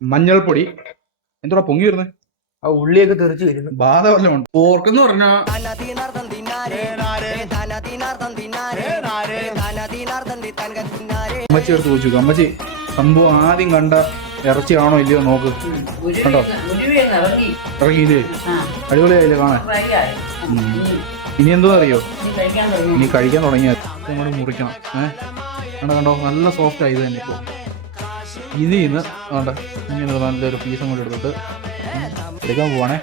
മഞ്ഞൾപ്പൊടി. എന്തോടാ പൊങ്ങി വരുന്നത്? ആ ഉള്ളിയൊക്കെ തെറിച്ച് വരുന്നു. ബാധ വല്ലതും ഉണ്ട്. പോർക്കെന്ന് പറഞ്ഞാ അമ്മച്ചി എടുത്ത് ചോദിച്ചു. അമ്മച്ചി സംഭവം ആദ്യം കണ്ട ഇറച്ചിയാണോ ഇല്ലയോ നോക്ക്. കണ്ടോ ഇറങ്ങിയില്ലേ? അടിപൊളിയായില്ലേ കാണാൻ? ഇനി എന്തോ അറിയോ, ഇനി കഴിക്കാൻ തുടങ്ങിയാൽ നമ്മൾ മുറിക്കണം. കണ്ടോ കണ്ടോ നല്ല സോഫ്റ്റ് ആയത് തന്നെ. ഇപ്പോൾ ഇന്ന് വേണ്ട ഇങ്ങനെ നല്ലൊരു പീസ് അങ്ങോട്ട് എടുത്തിട്ട് എടുക്കാൻ പോവാണേ.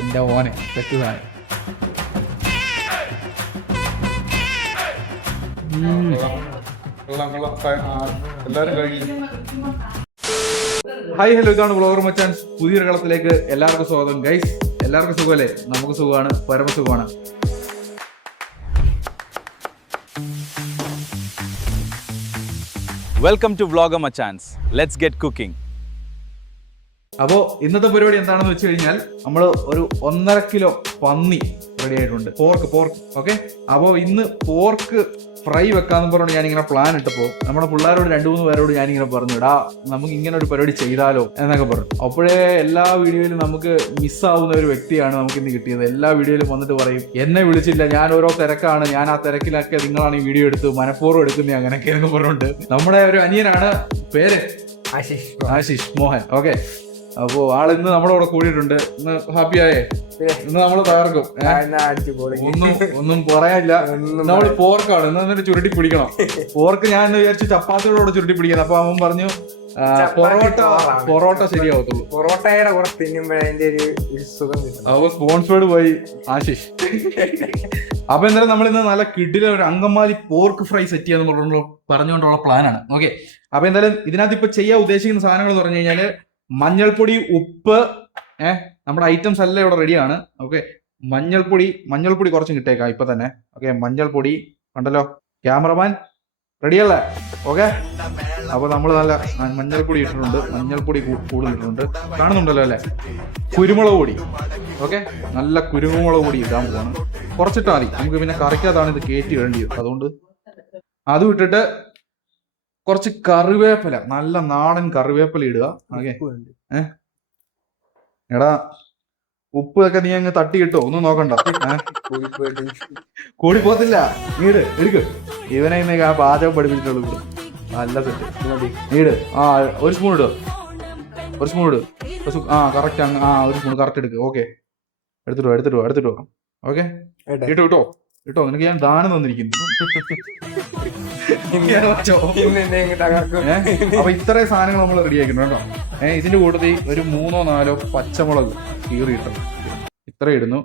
എൻ്റെ ഓനെ തെറ്റ് സാധനം. ഹായ് ഹലോ, ഇതാണ് വ്ളോഗർ മച്ചാൻസ്. പുതിയൊരു കളത്തിലേക്ക് എല്ലാവർക്കും സ്വാഗതം. ഗൈസ്, എല്ലാവർക്കും സുഖമല്ലേ? നമുക്ക് സുഖമാണ്, പരമസുഖമാണ്. വെൽക്കം ടു വ്ളോഗർ മച്ചാൻസ്. Let's get cooking. അപ്പോൾ ഇന്നത്തെ പരിപാടി എന്താണെന്ന് വെച്ച് കഴിഞ്ഞാൽ നമ്മൾ ഒരു 1.5 കിലോ പന്നി റെഡി ആയിട്ടുണ്ട്. Pork okay. അപ്പോൾ ഇന്ന് പോർക്ക് ഫ്രൈ വെക്കാന്ന് പറഞ്ഞുകൊണ്ട് ഞാനിങ്ങനെ പ്ലാൻ ഇട്ടപ്പോൾ നമ്മുടെ പിള്ളേരോട് 2-3 പേരോട് ഞാനിങ്ങനെ പറഞ്ഞു, ഇടാ നമുക്ക് ഇങ്ങനെ ഒരു പരിപാടി ചെയ്താലോ എന്നൊക്കെ പറഞ്ഞു. അപ്പോഴേ എല്ലാ വീഡിയോയിലും നമുക്ക് മിസ്സാവുന്ന ഒരു വ്യക്തിയാണ് നമുക്ക് ഇന്ന് കിട്ടിയത്. എല്ലാ വീഡിയോയിലും വന്നിട്ട് പറയും, എന്നെ വിളിച്ചില്ല, ഞാൻ ഓരോ തിരക്കാണ്, ഞാൻ ആ തിരക്കിലൊക്കെ നിങ്ങളാണ് ഈ വീഡിയോ എടുത്ത് മനഃപൂർവ്വം എടുക്കുന്നത് അങ്ങനെയൊക്കെ എന്നൊക്കെ പറഞ്ഞുകൊണ്ട്. നമ്മുടെ ഒരു അനിയനാണ്, പേര് ആശിഷ് മോഹൻ. ഓക്കെ. അപ്പോ ആളിന്ന് നമ്മുടെ കൂടെ കൂടിയിട്ടുണ്ട്. ഇന്ന് ഹാപ്പിയായേ? ഇന്ന് നമ്മൾ തകർക്കും. ഒന്നും പറയാനില്ല. നമ്മൾ പോർക്കാണ് ഇന്ന്. എന്നിട്ട് ചുരുട്ടി പിടിക്കണം. പോർക്ക് ഞാൻ വിചാരിച്ചു ചപ്പാത്തിയോടെ ചുരുട്ടി പിടിക്കണം. അപ്പൊ അവൻ പറഞ്ഞു പൊറോട്ട ശരിയാവത്തുള്ളൂ. പൊറോട്ടയുടെ കൂടെ തിന്നുമ്പോഴതിന്റെ ഒരു സുഖം കിട്ടും. അപ്പൊ സ്പോൺസേർഡ് പോയി ആശിഷ്. അപ്പൊ എന്തായാലും നമ്മൾ ഇന്ന് നല്ല കിടില ഒരു അങ്കമാലി പോർക്ക് ഫ്രൈ സെറ്റ് ചെയ്യാന്ന് പറഞ്ഞുകൊണ്ടുള്ള പ്ലാനാണ്. ഓക്കെ. അപ്പൊ എന്തായാലും ഇതിനകത്ത് ഇപ്പൊ ചെയ്യാൻ ഉദ്ദേശിക്കുന്ന സാധനങ്ങൾ എന്ന് പറഞ്ഞു കഴിഞ്ഞാല് മഞ്ഞൾപ്പൊടി, ഉപ്പ്, നമ്മുടെ ഐറ്റംസ് എല്ലാം ഇവിടെ റെഡിയാണ്. ഓക്കെ. മഞ്ഞൾപ്പൊടി കുറച്ചും കിട്ടേക്കാം ഇപ്പൊ തന്നെ. ഓക്കെ. മഞ്ഞൾപ്പൊടി ഉണ്ടല്ലോ, ക്യാമറമാൻ റെഡിയല്ലേ? ഓക്കെ. അപ്പൊ നമ്മൾ നല്ല മഞ്ഞൾപ്പൊടി ഇട്ടിട്ടുണ്ട്. മഞ്ഞൾപ്പൊടി കൂടുതൽ ഇട്ടിട്ടുണ്ട്, കാണുന്നുണ്ടല്ലോ അല്ലെ? കുരുമുളക് പൊടി. ഓക്കെ. നല്ല കുരുമുളക് പൊടി ഇടാൻ പോവാണ്. കുറച്ചിട്ടാൽ മതി, നമുക്ക് പിന്നെ കറിക്കകത്താണ് ഇത് കയറ്റി വേണ്ടിയത്. അതുകൊണ്ട് അതും ഇട്ടിട്ട് കുറച്ച് കറിവേപ്പില, നല്ല നാടൻ കറിവേപ്പില ഇടുക. ഓക്കെ. എടാ ഉപ്പ് ഒക്കെ നീ അങ്ങ് തട്ടി കിട്ടോ, ഒന്നും നോക്കണ്ട. കൂടി പോത്തില്ല. നീട് എടുക്ക്. ഇവനെ ഇന്നേക്ക് ആ പാചകം പഠിപ്പിച്ചിട്ടുള്ളൂ. നല്ല സെറ്റ്. നീട്. ആ ഒരു സ്പൂൺ ഇടുക. ആ കറക്റ്റ്. ഒരു സ്പൂൺ കറക്റ്റ് എടുക്കുക. ഓക്കെ. എടുത്തിട്ടോ. ഓക്കെ. ഇട്ടോ നിനക്ക് ഞാൻ ദാനം തന്നിരിക്കുന്നു. അപ്പൊ ഇത്രയും സാധനങ്ങൾ നമ്മൾ റെഡിയാക്കുന്നു കേട്ടോ. ഇതിന്റെ കൂട്ടത്തിൽ ഒരു 3-4 പച്ചമുളക് കീറിയിട്ടു, ഇത്ര ഇടുന്നു.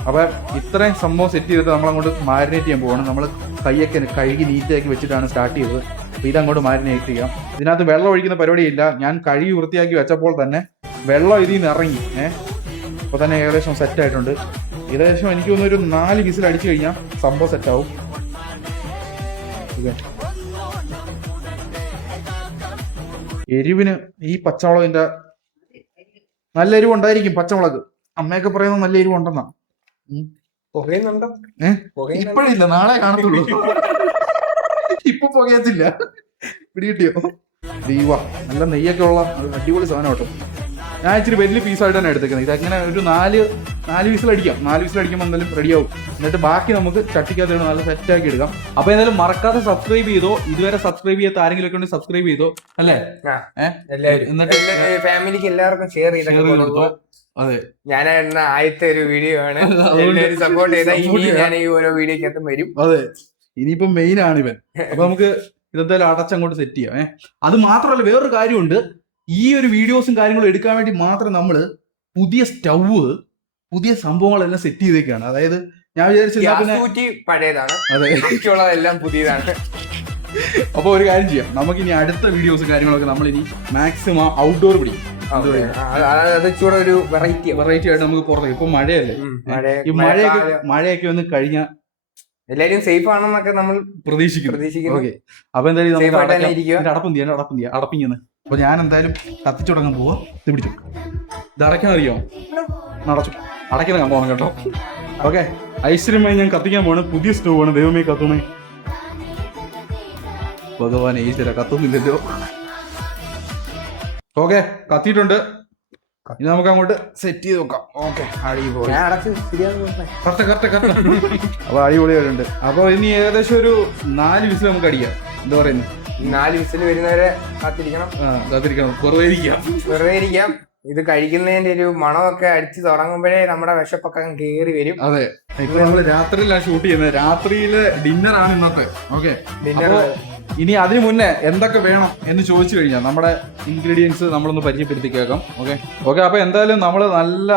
അപ്പൊ ഇത്രയും സംഭവം സെറ്റ് ചെയ്തിട്ട് നമ്മളങ്ങോട്ട് മാരിനേറ്റ് ചെയ്യാൻ പോവാണ്. നമ്മൾ കൈയൊക്കെ കഴുകി നീറ്റാക്കി വെച്ചിട്ടാണ് സ്റ്റാർട്ട് ചെയ്തത്. അപ്പൊ ഇതങ്ങോട്ട് മാരിനേറ്റ് ചെയ്യാം. ഇതിനകത്ത് വെള്ളം ഒഴിക്കുന്ന പരിപാടിയില്ല. ഞാൻ കഴുകി വൃത്തിയാക്കി വെച്ചപ്പോൾ തന്നെ വെള്ളം ഇതിൽ നിന്ന് ഇറങ്ങി. അപ്പൊ തന്നെ ഏകദേശം സെറ്റ് ആയിട്ടുണ്ട്. ഏകദേശം എനിക്ക് തോന്നുന്നു ഒരു 4 വിസിൽ അടിച്ചു കഴിഞ്ഞാൽ സംഭവം സെറ്റാവും. എരിവിന് ഈ പച്ചമുളകിന്റെ നല്ല എരിവുണ്ടായിരിക്കും. പച്ചമുളക് അമ്മയൊക്കെ പറയുന്നത് നല്ല എരിവുണ്ടെന്നാ. ഇപ്പഴില്ല, നാളെ കാണത്തുള്ളൂ. ഇപ്പൊ പുകയത്തില്ല. പിടികിട്ടിയോ? ദൈവ നല്ല നെയ്യൊക്കെ ഉള്ള അടിപൊളി സാധനം കേട്ടോ. ഞാൻ ഇച്ചിരി വലിയ പീസായിട്ട് തന്നെ എടുത്തേക്കുന്നത്. ഇതങ്ങനെ ഒരു 4 വിസിൽ അടിക്കാം. 4 വിസിൽ അടിക്കുമ്പോൾ എന്തായാലും റെഡിയാവും. എന്നിട്ട് ബാക്കി നമുക്ക് ചട്ടിക്കകത്ത് നല്ല സെറ്റാക്കി എടുക്കാം. അപ്പൊ എന്തായാലും മറക്കാതെ സബ്സ്ക്രൈബ് ചെയ്തോ. ഇതുവരെ സബ്സ്ക്രൈബ് ചെയ്യാത്ത ആരെങ്കിലും ഒക്കെ ഉണ്ടെങ്കിൽ സബ്സ്ക്രൈബ് ചെയ്തോ അല്ലേ? എന്നിട്ട് ഫാമിലിക്ക് എല്ലാവർക്കും ഷെയർ ചെയ്തോ. അതെ, ഞാൻ ആദ്യത്തെ ഒരു വീഡിയോ ആണ്. സപ്പോർട്ട് ചെയ്താൽ ഇനി ഞാൻ ഈ ഓരോ വീഡിയോക്കകത്ത് വരും. അതെ, ഇനിയിപ്പം മെയിൻ ആണ് ഇവൻ. അപ്പൊ നമുക്ക് ഇതെന്തായാലും അടച്ചങ്ങോട്ട് സെറ്റ് ചെയ്യാം. അത് മാത്രമല്ല, വേറൊരു കാര്യമുണ്ട്. ഈ ഒരു വീഡിയോസും കാര്യങ്ങളും എടുക്കാൻ വേണ്ടി മാത്രം നമ്മള് പുതിയ സ്റ്റൗവ്, പുതിയ സംഭവങ്ങളെല്ലാം സെറ്റ് ചെയ്തേക്കാണ്. അതായത് ഞാൻ വിചാരിച്ചു പഴയതാണ്, എല്ലാം പുതിയതാണ്. അപ്പൊ ഒരു കാര്യം ചെയ്യാം, നമുക്ക് ഇനി അടുത്ത വീഡിയോസും കാര്യങ്ങളൊക്കെ നമ്മൾ ഇനി മാക്സിമം ഔട്ട്ഡോർ പിടിക്കും. ഒരു വെറൈറ്റി ആയിട്ട് നമുക്ക് പുറത്തേക്ക്. ഇപ്പൊ മഴയല്ലേ, ഈ മഴയൊക്കെ ഒന്ന് കഴിഞ്ഞാൽ എല്ലാരും സേഫ് ആണെന്നൊക്കെ നമ്മൾ പ്രതീക്ഷിക്കുന്നു. ഓക്കെ. അപ്പൊ എന്തായാലും അടപ്പിങ്ങനെ. അപ്പൊ ഞാൻ എന്തായാലും കത്തിച്ചു തുടങ്ങാൻ പോവാ. ഇത് പിടിച്ചു, ഇത് അടയ്ക്കാൻ അറിയോ? അടയ്ക്കുന്ന കമ്പോണം കേട്ടോ. ഓക്കെ. ഐശ്വര്യമായി ഞാൻ കത്തിക്കാൻ പോവാണ്. പുതിയ സ്റ്റവ് ആണ്. ദൈവമേ കത്തുണേ, ഭഗവാൻ ഈശ്വര, കത്തുന്നില്ലല്ലോ. ഓക്കെ കത്തിയിട്ടുണ്ട്. ഇനി നമുക്ക് അങ്ങോട്ട് സെറ്റ് ചെയ്ത് നോക്കാം. ഓക്കെ അടിപൊളി. ഞാൻ അടച്ച് ശരിയാന്ന് അപ്പൊ അടിപൊളിയായിട്ടുണ്ട്. അപ്പൊ ഇനി ഏകദേശം ഒരു 4 വിസിൽ നമുക്ക് അടിക്കാം. എന്താ പറയുന്നത്? 4 വിസിൽ വരുന്നവരെ കാത്തിരിക്കണം. കാത്തിരിക്കണം. വെറുതെ ഇരിക്കാം. ഇത് കഴിക്കുന്നതിന്റെ ഒരു മണമൊക്കെ അടിച്ച് തുടങ്ങുമ്പോഴേ നമ്മുടെ വിശപ്പൊക്കെ കേറി വരും. അതെ, ഇപ്പൊ നമ്മള് രാത്രിയിലാണ് ഷൂട്ട് ചെയ്യുന്നത്. രാത്രിയിലെ ഡിന്നർ ആണ് ഇന്നത്തെ. ഓക്കെ, ഇനി അതിനു മുന്നേ എന്തൊക്കെ വേണം എന്ന് ചോദിച്ചു കഴിഞ്ഞാൽ നമ്മുടെ ഇൻഗ്രീഡിയൻസ് നമ്മളൊന്ന് പരിചയപ്പെടുത്തിക്കേക്കാം. ഓക്കെ. അപ്പൊ എന്തായാലും നമ്മൾ നല്ല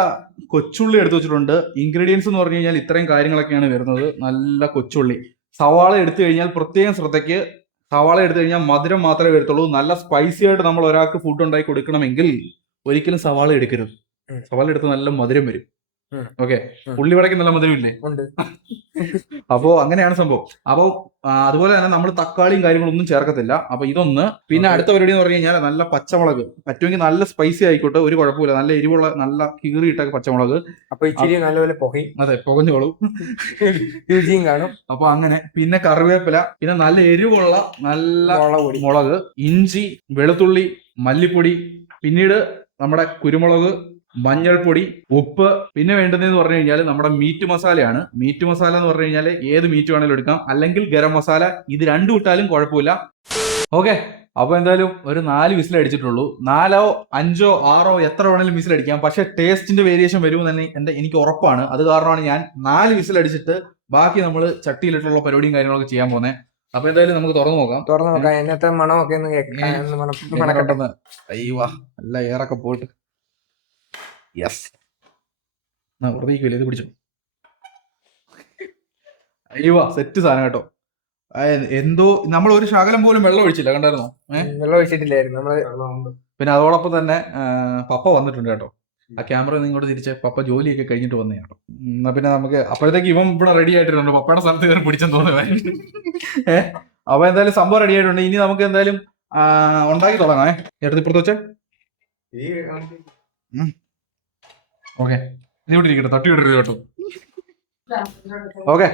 കൊച്ചുള്ളി എടുത്തു വെച്ചിട്ടുണ്ട്. ഇൻഗ്രീഡിയൻസ് എന്ന് പറഞ്ഞു കഴിഞ്ഞാൽ ഇത്രയും കാര്യങ്ങളൊക്കെയാണ് വരുന്നത്. നല്ല കൊച്ചുള്ളി, സവാള എടുത്തു കഴിഞ്ഞാൽ പ്രത്യേകം ശ്രദ്ധയ്ക്ക്, സവാള എടുത്തു കഴിഞ്ഞാൽ മധുരം മാത്രമേ വരത്തുള്ളൂ. നല്ല സ്പൈസി ആയിട്ട് നമ്മൾ ഒരാൾക്ക് ഫുഡ് ഉണ്ടാക്കി കൊടുക്കണമെങ്കിൽ ഒരിക്കലും സവാള എടുക്കരുത്. സവാള എടുത്ത് നല്ല മധുരം വരും. ഓക്കെ, ഉള്ളിവടയ്ക്ക് നല്ല മധുരം ഇല്ലേ? അപ്പോ അങ്ങനെയാണ് സംഭവം. അപ്പൊ അതുപോലെ തന്നെ നമ്മൾ തക്കാളിയും കാര്യങ്ങളൊന്നും ചേർക്കത്തില്ല. അപ്പൊ ഇതൊന്ന്. പിന്നെ അടുത്ത പരിപാടി എന്ന് പറഞ്ഞു കഴിഞ്ഞാൽ നല്ല പച്ചമുളക്, പറ്റുമെങ്കിൽ നല്ല സ്പൈസി ആയിക്കോട്ടെ, ഒരു കുഴപ്പമില്ല. നല്ല എരിവുള്ള നല്ല കീറിയിട്ട പച്ചമുളക്. അപ്പൊ ഇച്ചിരി നല്ലപോലെ പുകയും. അതെ, പുകഞ്ഞോളും, രുചിയും കാണും. അപ്പൊ അങ്ങനെ. പിന്നെ കറിവേപ്പില, പിന്നെ നല്ല എരിവുള്ള നല്ല മുളക്, ഇഞ്ചി, വെളുത്തുള്ളി, മല്ലിപ്പൊടി, പിന്നീട് നമ്മുടെ കുരുമുളക്, മഞ്ഞൾപ്പൊടി, ഉപ്പ്. പിന്നെ വേണ്ടതെന്ന് പറഞ്ഞു കഴിഞ്ഞാൽ നമ്മുടെ മീറ്റ് മസാലയാണ്. മീറ്റ് മസാല എന്ന് പറഞ്ഞു കഴിഞ്ഞാൽ ഏത് മീറ്റ് വേണമെങ്കിലും എടുക്കാം, അല്ലെങ്കിൽ ഗരം മസാല. ഇത് രണ്ടും ഇട്ടാലും കുഴപ്പമില്ല. ഓക്കെ, അപ്പൊ എന്തായാലും ഒരു 4 വിസിൽ അടിച്ചിട്ടുള്ളൂ. 4, 5, 6 എത്ര വേണമെങ്കിലും വിസിൽ അടിക്കാം. പക്ഷെ ടേസ്റ്റിന്റെ വേരിയേഷൻ വരുമെന്ന് തന്നെ എനിക്ക് ഉറപ്പാണ്. അത് കാരണമാണ് ഞാൻ 4 വിസിൽ അടിച്ചിട്ട് ബാക്കി നമ്മൾ ചട്ടിയിലിട്ടുള്ള പരിപാടിയും കാര്യങ്ങളൊക്കെ ചെയ്യാൻ പോകുന്നത്. അപ്പൊ എന്തായാലും നമുക്ക് തുറന്നു നോക്കാം. എന്നത്തെ മണമൊക്കെ അയ്യോ, നല്ല എയറൊക്കെ പോയിട്ട്. യെസ്, വെറുതെ ഇത് പിടിച്ചു. അയ്യോ, സെറ്റ് സാധനം കേട്ടോ. എന്തോ നമ്മൾ ഒരു ശകലം പോലും വെള്ളം ഒഴിച്ചില്ല, കണ്ടായിരുന്നോ? വെള്ളം ഒഴിച്ചിട്ടില്ലായിരുന്നു നമ്മള്. പിന്നെ അതോടൊപ്പം തന്നെ പപ്പ വന്നിട്ടുണ്ട് കേട്ടോ. ആ ക്യാമറ ഇങ്ങോട്ട് തിരിച്ച് പപ്പ ജോലിയൊക്കെ കഴിഞ്ഞിട്ട് വന്നേ കേട്ടോ. എന്നാ പിന്നെ നമുക്ക് അപ്പോഴത്തേക്ക് ഇവൻ ഇവിടെ റെഡി ആയിട്ടുണ്ട്. പപ്പയുടെ സ്ഥലത്ത് കയറി പിടിച്ചെന്ന് തോന്നുന്നത്. അപ്പൊ എന്തായാലും സംഭവം റെഡി ആയിട്ടുണ്ട്. ഇനി നമുക്ക് എന്തായാലും ഉണ്ടാക്കി തുടങ്ങാം. എടുത്ത് ഇപ്പുറത്ത് വെച്ചേ. ഓക്കെ, ഇത് ഇവിടെ ഇരിക്കട്ടെ, തട്ടി വിടരുത് കേട്ടോ. ഓക്കെ,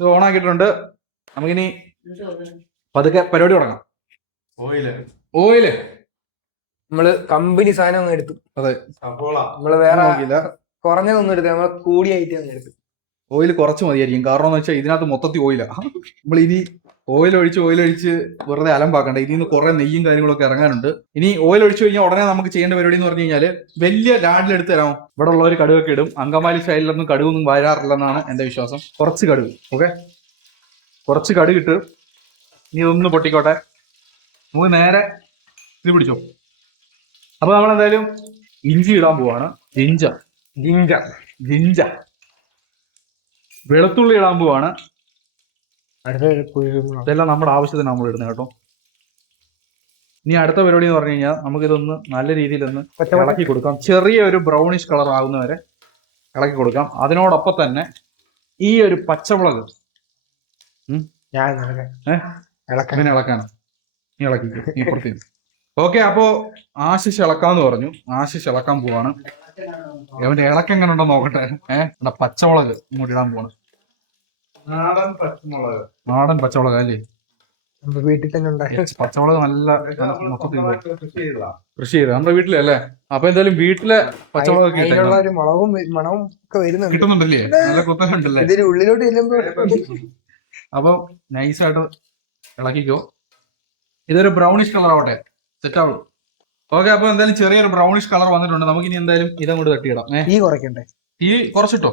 ഇത് ഓണാക്കിയിട്ടുണ്ട്. നമുക്കിനി പതുക്കെ പരിപാടി തുടങ്ങാം. ഓയില് നമ്മള് കമ്പനി സാധനം ഒന്നും എടുത്തു. അതെ, നമ്മള് വേറെ കുറഞ്ഞതൊന്നും എടുത്തു, നമ്മള് കൂടിയായിട്ട് അങ്ങ് എടുത്തു. ഓയിൽ കുറച്ച് മതിയായിരിക്കും. കാരണം എന്ന് വെച്ചാൽ ഇതിനകത്ത് മൊത്തത്തിൽ ഓയിലാ. നമ്മൾ ഇനി ഓയിൽ ഒഴിച്ച് വെറുതെ അലമ്പാക്കണ്ട. ഇതിൽ നിന്ന് കുറെ നെയ്യും കാര്യങ്ങളൊക്കെ ഇറങ്ങാനുണ്ട്. ഇനി ഓയിൽ ഒഴിച്ചു കഴിഞ്ഞാൽ ഉടനെ നമുക്ക് ചെയ്യേണ്ട പരിപാടി എന്ന് പറഞ്ഞു കഴിഞ്ഞാൽ വലിയ ലാഡിലെടുത്ത് തരാമോ? ഇവിടെ ഉള്ളവർ കടുകൊക്കെ ഇടും. അങ്കമാലി സ്റ്റൈലിലൊന്നും കടുകൊന്നും വരാറില്ലെന്നാണ് എന്റെ വിശ്വാസം. കുറച്ച് കടുക്. ഓക്കെ, കുറച്ച് കടുകിട്ട് ഇനി ഇതൊന്ന് പൊട്ടിക്കോട്ടെ. നമുക്ക് നേരെ ഇത് പിടിച്ചോ. അപ്പൊ നമ്മൾ എന്തായാലും ഇഞ്ചി ഇടാൻ പോവാണ്. ജിഞ്ചർ. വെളുത്തുള്ളി ഇടാൻ പോവാണ്. ഇതെല്ലാം നമ്മുടെ ആവശ്യത്തിന് നമ്മൾ ഇടുന്നത് കേട്ടോ. ഇനി അടുത്ത പരിപാടി എന്ന് പറഞ്ഞു കഴിഞ്ഞാൽ നമുക്കിതൊന്ന് നല്ല രീതിയിലൊന്ന് ഇളക്കി കൊടുക്കാം. ചെറിയ ഒരു ബ്രൗണിഷ് കളർ ആകുന്നവരെ ഇളക്കി കൊടുക്കാം. അതിനോടൊപ്പം തന്നെ ഈ ഒരു പച്ചമുളക് ഇങ്ങനെ ഇളക്കാണ്. നീ ഇളക്കി നീ പുറത്ത്. ഓക്കെ, അപ്പോ ആശിഷ് ഇളക്കാന്ന് പറഞ്ഞു. ആശിഷ് ഇളക്കാൻ പോവാണ്. അവന്റെ ഇളക്കം എങ്ങനെ ഉണ്ടോ നോക്കട്ടെ. പച്ചമുളക് ഇങ്ങോട്ട് ഇടാൻ പോവാണ്. നാടൻ പച്ചമുളക് അല്ലേ? വീട്ടിൽ തന്നെ ഉണ്ടായി പച്ചമുളക്. നല്ല മൊത്തത്തിൽ കൃഷി ചെയ്ത നമ്മുടെ വീട്ടിലല്ലേ. അപ്പൊ എന്തായാലും വീട്ടിലെ പച്ചമുളക് കിട്ടുന്നുണ്ടല്ലേ? നല്ല കുത്തലുണ്ടല്ലേ? ഉള്ളിലോട്ട് ചെല്ലുമ്പോ അപ്പൊ നൈസായിട്ട് ഇളക്കിക്കോ. ഇതൊരു ബ്രൗണിഷ് കളർ ആവട്ടെ, സെറ്റ് ആവുള്ളൂ. ഓക്കെ, അപ്പൊ എന്തായാലും ചെറിയൊരു ബ്രൗണിഷ് കളർ വന്നിട്ടുണ്ട്. നമുക്കിനി എന്തായാലും ഇതങ്ങോട്ട് തട്ടിയിടാം. തീ കുറച്ചിട്ടോ.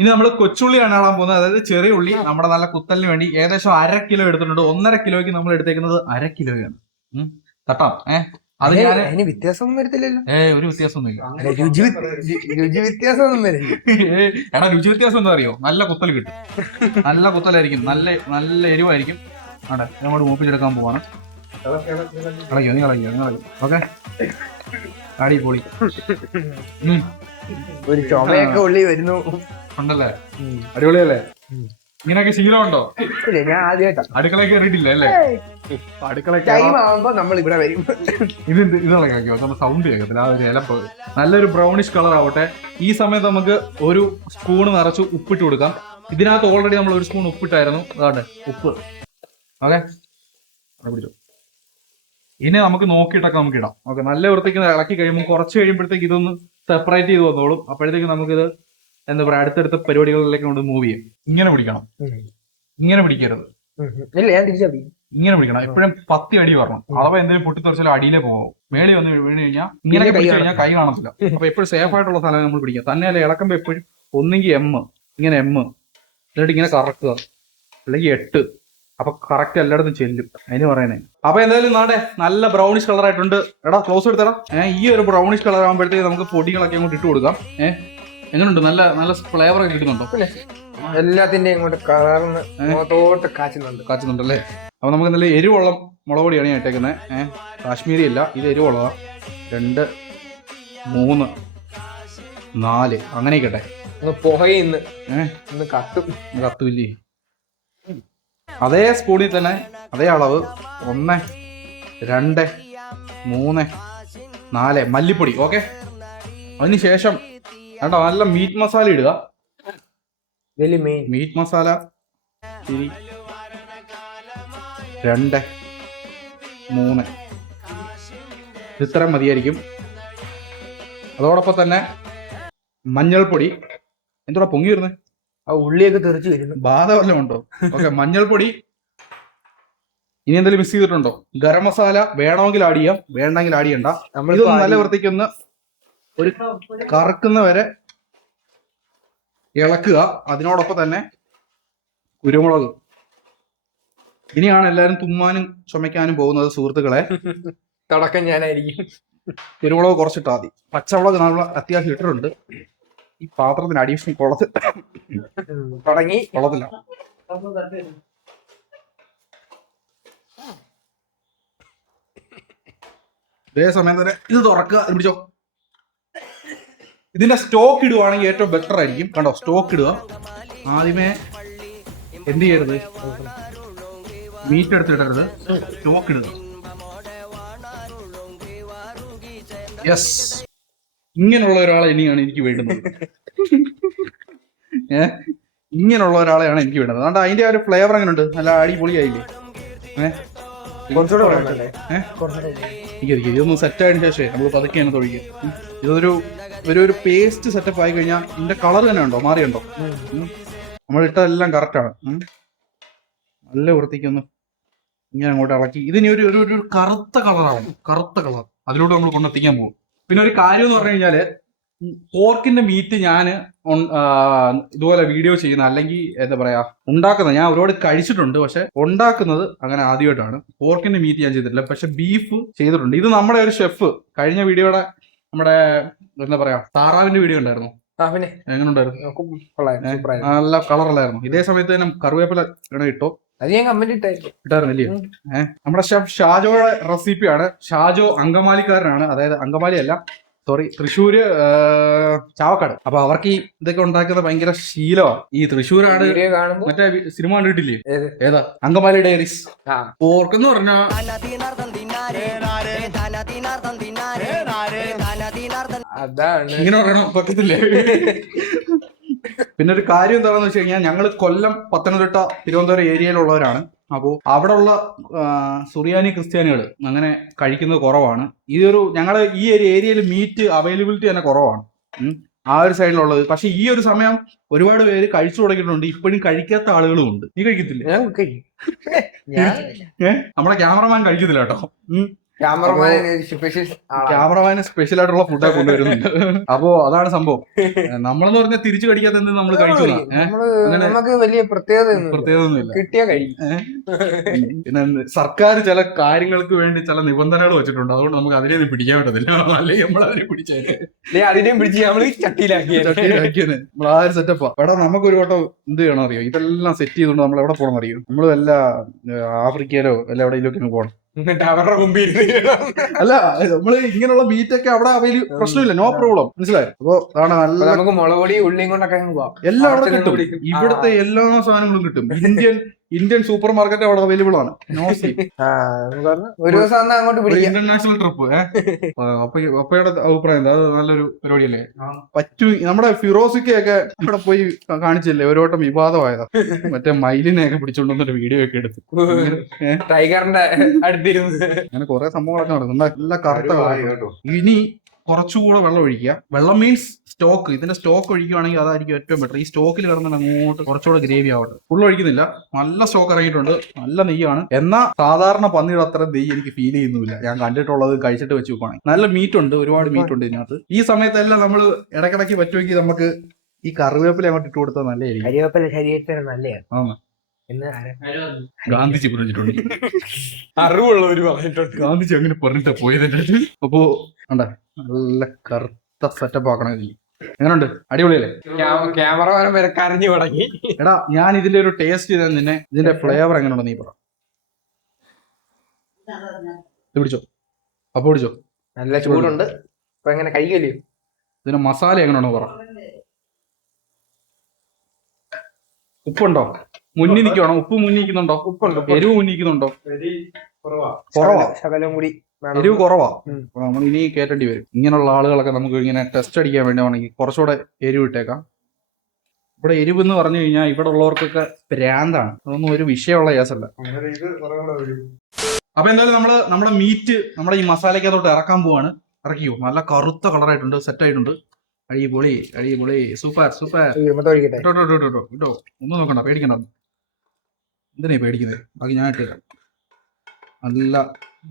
ഇനി നമ്മൾ കൊച്ചുള്ളിയാണ് ഇടാൻ പോകുന്നത്. അതായത് ചെറിയ ഉള്ളി. നമ്മുടെ നല്ല കുത്തലിന് വേണ്ടി ഏകദേശം 1/2 കിലോ എടുത്തിട്ടുണ്ട്. 1.5 കിലോയ്ക്ക് നമ്മൾ എടുത്തേക്കുന്നത് 1/2 കിലോയാണ്. തട്ടാം. അത് ഞാൻ വ്യത്യാസമൊന്നും വരത്തില്ലല്ലോ. ഒരു വ്യത്യാസമൊന്നുമില്ല. രുചി വ്യത്യാസമൊന്നും വരില്ല. എടാ, രുചി വ്യത്യാസം എന്താ അറിയോ? നല്ല കുത്തൽ കിട്ടും. നല്ല കുത്തലായിരിക്കും, നല്ല എരിവായിരിക്കും. അവിടെ നമ്മൾ മൂപ്പിച്ചെടുക്കാൻ പോവാണ്. കളയോ. ഓക്കെ, അടിപൊളി. ഒരു ചുമയൊക്കെ ഉള്ളി വരുന്നു ഉണ്ടല്ലേ? അടിപൊളിയല്ലേ? ഇങ്ങനെയൊക്കെ ശീലമുണ്ടോ? ഞാൻ ആദ്യമായിട്ടാ അടുക്കള കയറിയിട്ടില്ല അല്ലേ? അടുക്കള ആവുമ്പോ നമ്മൾ ഇവിടെ വരും. ഇതൊക്കെ സൗണ്ട് കേൾക്കത്തില്ല. ആ ഒരു ഇല നല്ലൊരു ബ്രൗണിഷ് കളർ ആവട്ടെ. ഈ സമയത്ത് നമുക്ക് ഒരു സ്പൂൺ നിറച്ച് ഉപ്പിട്ട് കൊടുക്കാം. ഇതിനകത്ത് ഓൾറെഡി നമ്മൾ 1 സ്പൂൺ ഉപ്പിട്ടായിരുന്നു. അതാണ് ഉപ്പ്. ഓക്കെ, പിടിച്ചു. ഇനി നമുക്ക് നോക്കിയിട്ടൊക്കെ നമുക്ക് ഇടാം. ഓക്കെ, നല്ല വൃത്തിക്ക് ഇളക്കി കഴിയുമ്പോൾ കുറച്ച് കഴിയുമ്പോഴത്തേക്ക് ഇതൊന്ന് സെപ്പറേറ്റ് ചെയ്ത് വന്നോളും. അപ്പോഴത്തേക്ക് നമുക്കിത് എന്താ പറയാ അടുത്തടുത്ത പരിപാടികളിലേക്ക് കൊണ്ട് മൂവ് ചെയ്യും. ഇങ്ങനെ പിടിക്കണം, ഇങ്ങനെ പിടിക്കരുത്, ഇല്ല ഞാൻ തിരിച്ചാ ഇങ്ങനെ പിടിക്കണം. എപ്പോഴും 10 അടി വരണം. അഥവാ എന്തെങ്കിലും പൊട്ടിത്തെറിച്ചാലും അടിയിലേ പോകും. മേളിൽ വന്ന് വീണ് കഴിഞ്ഞാൽ ഇങ്ങനെ പിടിച്ചു കഴിഞ്ഞാൽ കൈ കാണത്തില്ല. അപ്പൊ എപ്പോഴും സേഫ് ആയിട്ടുള്ള സ്ഥലം നമ്മൾ പിടിക്കുക. തന്നെയല്ല ഇളക്കുമ്പോൾ എപ്പോഴും ഒന്നെങ്കിൽ ഇങ്ങനെ എന്നിട്ട് ഇങ്ങനെ കറക്കുക, അല്ലെങ്കിൽ 8. അപ്പൊ കറക്റ്റ് എല്ലായിടത്തും ചെല്ലും. അതിന് പറയുന്നേ. അപ്പൊ എന്തായാലും നാടെ നല്ല ബ്രൗണിഷ് കളർ ആയിട്ടുണ്ട്. എടാ ക്ലോസ് എടുത്തടാ. ഈ ഒരു ബ്രൗണിഷ് കളർ ആകുമ്പോഴത്തേക്ക് നമുക്ക് പൊടികളൊക്കെ അങ്ങോട്ട് ഇട്ട് കൊടുക്കാം. എങ്ങനെയുണ്ട്? നല്ല നല്ല ഫ്ലേവർ ഒക്കെ കിട്ടുന്നുണ്ടോ? എല്ലാത്തിന്റെയും ഇങ്ങോട്ട് കളർന്ന് മുഖത്തോട്ട് കാച്ചുന്നുണ്ടല്ലേ? അപ്പൊ നമുക്ക് നല്ല എരിവുള്ള മുളക് പൊടിയാണ് ഞാൻ ഇട്ടേക്കുന്നത്. കാശ്മീരി അല്ല, ഇത് എരിവുള്ളതാ. 2, 3, 4 അങ്ങനെയൊക്കെ പുകയിന്ന് കത്തുമില്ലേ? അതേ സ്പൂണിൽ തന്നെ അതേ അളവ് 1, 2, 3, 4 മല്ലിപ്പൊടി. ഓക്കെ, അതിനുശേഷം കേട്ടോ നല്ല മീറ്റ് മസാല ഇടുക. മീറ്റ് മസാല 2, 3 ഇത്രയും മതിയായിരിക്കും. അതോടൊപ്പം തന്നെ മഞ്ഞൾപ്പൊടി. എന്തോടാ പൊങ്ങി വരുന്നത്? ആ ഉള്ളിയൊക്കെ തെറിച്ച് വരുന്നു. ബാധ വല്ലതും ഉണ്ടോ? ഓക്കെ, മഞ്ഞൾപ്പൊടി. ഇനി എന്തെങ്കിലും മിസ് ചെയ്തിട്ടുണ്ടോ? ഗരം മസാല വേണമെങ്കിൽ ആഡ് ചെയ്യാം, വേണ്ടെങ്കിൽ ആഡ് ചെയ്യണ്ട. ഇതൊന്ന് നല്ല വൃത്തിക്കൊന്ന് ഒരു കറക്കുന്ന വരെ ഇളക്കുക. അതിനോടൊപ്പം തന്നെ കുരുമുളക്. ഇനിയാണ് എല്ലാവരും തുമ്മാനും ചുമയ്ക്കാനും പോകുന്നത് സുഹൃത്തുക്കളെ. തുടക്കം ഞാനായിരിക്കും. കുരുമുളക് കുറച്ചിട്ടാ മതി. പച്ചമുളക് നമ്മൾ അത്യാവശ്യം ഇട്ടിട്ടുണ്ട്. ഈ പാത്രത്തിന് അഡീഷണൽ കൊള്ളത്തില്ല. ഇതേ സമയം തന്നെ ഇത് തുറക്കുക. പിടിച്ചോ. ഇതിന്റെ സ്റ്റോക്ക് ഇടുവാണെങ്കിൽ ഏറ്റവും ബെറ്റർ ആയിരിക്കും. കണ്ടോ, സ്റ്റോക്ക് ഇടുക. ആദ്യമേ എന്ത് ചെയ്യരുത്, മീറ്റ് എടുത്തിടരുത്, സ്റ്റോക്ക് ഇടുക. യെസ്, ഇങ്ങനെയുള്ള ഒരാളെ ഇനിയാണ് എനിക്ക് വേണ്ടുന്നത്. ഇങ്ങനെയുള്ള ഒരാളെയാണ് എനിക്ക് വേണ്ടത്. അതുകൊണ്ട് അതിന്റെ ആ ഒരു ഫ്ലേവർ അങ്ങനെ ഉണ്ട്, നല്ല അടിപൊളിയായില്ലേ? ഇതൊന്ന് സെറ്റ് ആയതിനു ശേഷം നമ്മൾ പതുക്കെയാണ് തൊഴിക്കുക. ഇതൊരു ഒരു പേസ്റ്റ് സെറ്റപ്പ് ആയി കഴിഞ്ഞാൽ ഇതിന്റെ കളർ തന്നെ ഉണ്ടോ, മാറിയുണ്ടോ? നമ്മൾ ഇട്ടതെല്ലാം കറക്റ്റാണ്. നല്ല വൃത്തിക്കൊന്ന് ഇങ്ങനെ അങ്ങോട്ട് ഇളക്കി. ഇതിന് ഒരു കറുത്ത കളറാണ്, കറുത്ത കളർ. അതിലൂടെ നമ്മൾ കൊണ്ടെത്തിക്കാൻ പോകും. പിന്നെ ഒരു കാര്യം എന്ന് പറഞ്ഞു കഴിഞ്ഞാല്, പോർക്കിന്റെ മീറ്റ് ഞാൻ ഇതുപോലെ വീഡിയോ ചെയ്യുന്ന, അല്ലെങ്കിൽ എന്താ പറയാ ഉണ്ടാക്കുന്നത്, ഞാൻ ഒരുപാട് കഴിച്ചിട്ടുണ്ട്. പക്ഷെ ഉണ്ടാക്കുന്നത് അങ്ങനെ ആദ്യമായിട്ടാണ്. പോർക്കിന്റെ മീറ്റ് ഞാൻ ചെയ്തിട്ടില്ല, പക്ഷെ ബീഫ് ചെയ്തിട്ടുണ്ട്. ഇത് നമ്മുടെ ഒരു ഷെഫ് കഴിഞ്ഞ വീഡിയോയുടെ നമ്മുടെ എന്താ പറയാ താറാവിന്റെ വീഡിയോ ഉണ്ടായിരുന്നു. എങ്ങനെ ഉണ്ടായിരുന്നു? നല്ല കളറല്ലായിരുന്നു? ഇതേ സമയത്ത് തന്നെ കറിവേപ്പില ഇട്ടോ? ഇട്ടായിരുന്നില്ലേ? നമ്മുടെ ഷെഫ് ഷാജോയുടെ റെസിപ്പിയാണ്. ഷാജോ അങ്കമാലിക്കാരനാണ്, അതായത് അങ്കമാലി അല്ല, സോറി, തൃശ്ശൂര് ചാവക്കാട്. അപ്പൊ അവർക്ക് ഈ ഇതൊക്കെ ഉണ്ടാക്കുന്ന ഭയങ്കര ശീലമാണ്. ഈ തൃശ്ശൂരാണ് മറ്റേ സിനിമ കണ്ടിട്ടില്ലേ? ഏതാ? അങ്കമാലി ഡയറീസ്. പോർക്ക് എന്ന് പറഞ്ഞാ ഇങ്ങനെ പറയണോ? പറ്റത്തില്ലേ? പിന്നെ ഒരു കാര്യം എന്താണെന്ന് വെച്ച് കഴിഞ്ഞാൽ, ഞങ്ങള് കൊല്ലം, പത്തനംതിട്ട, തിരുവനന്തപുരം ഏരിയയിലുള്ളവരാണ്. അപ്പോൾ അവിടെ ഉള്ള സുറിയാനി ക്രിസ്ത്യാനികൾ അങ്ങനെ കഴിക്കുന്നത് കുറവാണ്. ഞങ്ങളുടെ ഈ ഒരു ഏരിയയിൽ മീറ്റ് അവൈലബിലിറ്റി തന്നെ കുറവാണ്, ആ ഒരു സൈഡിലുള്ളത്. പക്ഷെ ഈ ഒരു സമയം ഒരുപാട് പേര് കഴിച്ചു തുടങ്ങിയിട്ടുണ്ട്. ഇപ്പോഴും കഴിക്കാത്ത ആളുകളും ഉണ്ട്. നീ കഴിക്കത്തില്ലേ? നമ്മുടെ ക്യാമറമാൻ കഴിക്കത്തില്ല കേട്ടോ. ക്യാമറമാന് സ്പെഷ്യൽ ആയിട്ടുള്ള ഫുഡാ കൊണ്ടുവരുന്നുണ്ട്. അപ്പോ അതാണ് സംഭവം. നമ്മളെന്ന് പറഞ്ഞാൽ തിരിച്ചു കടിക്കാത്ത എന്തെങ്കിലും നമ്മൾ കഴിക്കുന്ന വലിയ പ്രത്യേകത ഒന്നുമില്ല. പിന്നെ സർക്കാർ ചില കാര്യങ്ങൾക്ക് വേണ്ടി ചില നിബന്ധനകൾ വെച്ചിട്ടുണ്ട്. അതുകൊണ്ട് നമുക്ക് അതിനെ പിടിക്കാൻ പറ്റത്തില്ല. അല്ലെങ്കിൽ നമ്മൾ അതിനെ അതിനെയും പിടിച്ച് നമ്മള് ചട്ടിയിലാക്കിയത് നമ്മൾ ആ ഒരു സെറ്റപ്പാ. എടാ, നമുക്ക് ഒരു വട്ടം എന്ത് ചെയ്യണം അറിയോ? ഇതെല്ലാം സെറ്റ് ചെയ്തുകൊണ്ട് നമ്മൾ എവിടെ പോകണം അറിയോ? നമ്മൾ വല്ല ആഫ്രിക്കയിലോ വല്ല എവിടെയെങ്കിലും പോകണം. അല്ല, നമ്മള് ഇങ്ങനെയുള്ള മീറ്റൊക്കെ അവിടെ പ്രശ്നമില്ല, നോ പ്രോബ്ലം. മനസ്സിലായോ? അപ്പൊ അതാണ് നല്ല, നമുക്ക് മുളക് പൊടി ഉള്ളിയും കൊണ്ടൊക്കെ എല്ലാം അവിടെ കിട്ടും. ഇവിടുത്തെ എല്ലാ സാധനങ്ങളും കിട്ടും. ഇന്ത്യൻ സൂപ്പർ മാർക്കറ്റ് അവിടെ അവൈലബിൾ ആണ്. No see. ഒരു ദിവസം വന്നാൽ അങ്ങോട്ട് പിടിക്കാം. International trip. അപ്പയുടെ അഭിപ്രായം എന്താ? അത് നല്ലൊരു പരിപാടിയല്ലേ? പറ്റു. നമ്മുടെ ഫിറോസിക്കൊക്കെ അവിടെ പോയി കാണിച്ചില്ലേ, ഒരു വട്ടം വിവാദമായതാ. മറ്റേ മയിലിനെയൊക്കെ പിടിച്ചോണ്ടൊന്നൊരു വീഡിയോ ഒക്കെ എടുത്ത് ടൈഗറിന്റെ അടുത്തിരുന്ന് അങ്ങനെ കുറെ സംഭവങ്ങളൊക്കെ നടക്കും. നല്ല കറുത്ത കളർ. ഇനി കുറച്ചുകൂടെ വെള്ളം ഒഴിക്കുക. വെള്ളം മീൻസ് സ്റ്റോക്ക്. ഇതിന്റെ സ്റ്റോക്ക് ഒഴിക്കുകയാണെങ്കിൽ അതായിരിക്കും ഏറ്റവും ബെറ്റർ. ഈ സ്റ്റോക്കിൽ കിടന്നാൽ അങ്ങോട്ട് കുറച്ചുകൂടെ ഗ്രേവി ആവട്ടെ. ഫുൾ ഒഴിക്കുന്നില്ല, നല്ല സ്റ്റോക്ക് ഇറങ്ങിയിട്ടുണ്ട്, നല്ല നെയ്യാണ്. എന്നാൽ സാധാരണ പന്നിയുടെ അത്ര നെയ്യ് എനിക്ക് ഫീൽ ചെയ്യുന്നില്ല. ഞാൻ കണ്ടിട്ടുള്ളത് കഴിച്ചിട്ട് വെച്ച് നോക്കുകയാണെങ്കിൽ നല്ല മീറ്റ് ഉണ്ട്, ഒരുപാട് മീറ്റ് ഉണ്ട് ഇതിനകത്ത്. ഈ സമയത്തെല്ലാം നമ്മൾ ഇടയ്ക്കിടയ്ക്ക് പറ്റുമെങ്കിൽ നമുക്ക് ഈ കറിവേപ്പില അങ്ങോട്ട് ഇട്ട് കൊടുത്താൽ നല്ലതായിരിക്കും. കരിവേപ്പില ശരീരത്തിന് നല്ലതാണ്. ഗാന്ധിജി പറഞ്ഞിട്ടുണ്ട്, അറിവുള്ളവര് പറഞ്ഞിട്ടുണ്ട്. ഗാന്ധിജി അങ്ങനെ പറഞ്ഞിട്ടാ പോയത്. അപ്പോ നല്ല കറുത്ത സെറ്റപ്പ് ആക്കണം. എങ്ങനെയുണ്ട്? അടിപൊളിയല്ലേ? ക്യാമറമാൻ വരെ കരഞ്ഞു തുടങ്ങി. എടാ ഞാൻ ഇതിന്റെ ഒരു ടേസ്റ്റ് ചെയ്താൽ നിന്നെ ഇതിന്റെ ഫ്ലേവർ എങ്ങനെയുണ്ടോ നീ പറ. ഇത് പിടിച്ചോ, അപ്പൊ പിടിച്ചോ. നല്ല ചൂടുണ്ട്. അപ്പൊ എങ്ങനെ കഴിക്കല്ലേ? ഇതിന്റെ മസാല എങ്ങനെയാണോ പറ. ഉപ്പുണ്ടോ? മുന്നിൽ നിൽക്കുവാണോ? ഉപ്പ് മുന്നിൽ നിൽക്കുന്നുണ്ടോ? ഉപ്പുണ്ട്. എരിവ് മുന്നിൽ നിൽക്കുന്നുണ്ടോ? കുറവാ. ശകലം കൂടി എരിവ് കുറവാ. നമ്മൾ ഇനി കേട്ടേണ്ടി വരും. ഇങ്ങനെയുള്ള ആളുകളൊക്കെ നമുക്ക് ഇങ്ങനെ ടെസ്റ്റ് അടിക്കാൻ വേണ്ടി ആണെങ്കിൽ കുറച്ചുകൂടെ എരിവ് ഇട്ടേക്കാം. ഇവിടെ എരിവ് എന്ന് പറഞ്ഞു കഴിഞ്ഞാൽ ഇവിടെ ഉള്ളവർക്കൊക്കെ പ്രാന്താണ്. അതൊന്നും ഒരു വിഷയമുള്ള കേസല്ല. അപ്പൊ എന്തായാലും നമ്മുടെ മീറ്റ് നമ്മുടെ ഈ മസാലയ്ക്കകത്തോട്ട് ഇറക്കാൻ പോവാണ്. ഇറക്കിയോ? നല്ല കറുത്ത കളറായിട്ടുണ്ട്, സെറ്റ് ആയിട്ടുണ്ട്. അടിപൊളി അടിപൊളി, സൂപ്പർ സൂപ്പർ. ഇട്ടോ ഒന്നും നോക്കണ്ട, പേടിക്കണ്ട. എന്തിനാ പേടിക്കുന്നത്? ബാക്കി ഞാൻ ഇട്ടുതരാം.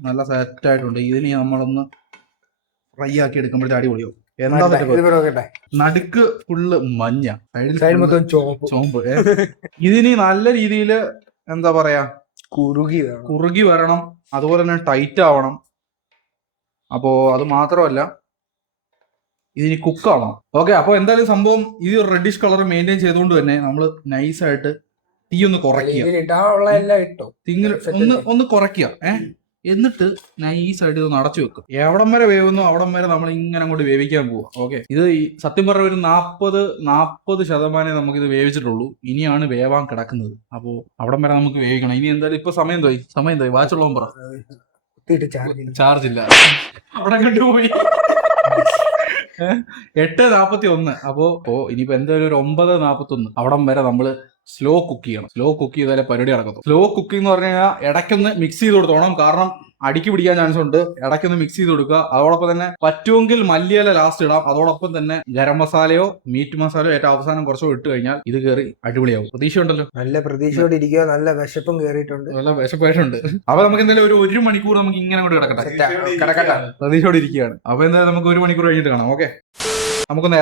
നല്ല സെറ്റ് ആയിട്ടുണ്ട്. ഇതിന് നമ്മളൊന്ന് ഫ്രൈ ആക്കി എടുക്കുമ്പോഴത്തെ അടിപൊളിയോ. എന്താ നടുക്ക് ഫുള്ള് മഞ്ഞ, സൈഡിൽ മൊത്തം ചോമ്പ്. ഇതിന് നല്ല രീതിയിൽ എന്താ പറയാ, കുറുകി വരണം. അതുപോലെ തന്നെ ടൈറ്റ് ആവണം. അപ്പോ അത് മാത്രമല്ല ഇതിന് കുക്കാവണം. ഓക്കെ, അപ്പൊ എന്തായാലും സംഭവം ഈ റെഡിഷ് കളർ മെയിൻറ്റെയിൻ ചെയ്തുകൊണ്ട് തന്നെ നമ്മൾ നൈസായിട്ട് തീ ഒന്ന് കുറയ്ക്കുക. ഒന്ന് കുറയ്ക്കുക. എന്നിട്ട് നൈസായിട്ട് ഇതൊന്ന് അടച്ചു വെക്കും. എവിടം വരെ വേവുന്നു അവിടം വരെ നമ്മൾ ഇങ്ങനെ അങ്ങോട്ട് വേവിക്കാൻ പോവാം. ഓക്കെ, ഇത് സത്യം പറഞ്ഞ ഒരു 40% നമുക്കിത് വേവിച്ചിട്ടുള്ളൂ. ഇനിയാണ് വേവാൻ കിടക്കുന്നത്. അപ്പോ അവിടം വരെ നമുക്ക് വേവിക്കണം. ഇനി എന്തായാലും ഇപ്പൊ സമയം തോയി വാച്ചുള്ളവൻ പറ. ചാർജ് ഇല്ല, അവിടെ കണ്ടുപോയി. 8:41. അപ്പോ ഇനിയിപ്പോ എന്തായാലും ഒരു 9:41 അവിടം വരെ നമ്മള് സ്ലോ കുക്ക് ചെയ്യണം. സ്ലോ കുക്ക് ചെയ്താലേ പരിപാടി നടക്കത്തുള്ളൂ. സ്ലോ കുക്കിംഗ് എന്ന് പറഞ്ഞു കഴിഞ്ഞാൽ ഇടയ്ക്കൊന്ന് മിക്സ് ചെയ്ത് കൊടുത്തോണം. കാരണം അടിക്ക് പിടിക്കാൻ ചാൻസ് ഉണ്ട്. ഇടയ്ക്കൊന്ന് മിക്സ് ചെയ്ത് കൊടുക്കുക. അതോടൊപ്പം തന്നെ പറ്റുമെങ്കിൽ മല്ലിയില ലാസ്റ്റ് ഇടാം. അതോടൊപ്പം തന്നെ ഗരം മസാലയോ മീറ്റ് മസാലയോ ഏറ്റവും അവസാനം കുറച്ചോ ഇട്ട് കഴിഞ്ഞാൽ ഇത് കയറി അടിപൊളിയാവും. പ്രതീക്ഷ ഉണ്ടല്ലോ? നല്ല പ്രതീക്ഷയോടെ ഇരിക്കുക. നല്ല വിശപ്പും കയറിയിട്ടുണ്ട്. നല്ല വിശപ്പായിട്ടുണ്ട്. അപ്പൊ നമുക്ക് എന്തായാലും ഒരു മണിക്കൂർ നമുക്ക് ഇങ്ങനെ അങ്ങോട്ട് കിടക്കട്ടെ. പ്രതീക്ഷയോടെ ഇരിക്കുകയാണ്. അപ്പൊ എന്തായാലും നമുക്ക് 1 മണിക്കൂർ കഴിഞ്ഞിട്ട് കാണാം. ഓക്കെ, നമുക്കൊന്ന്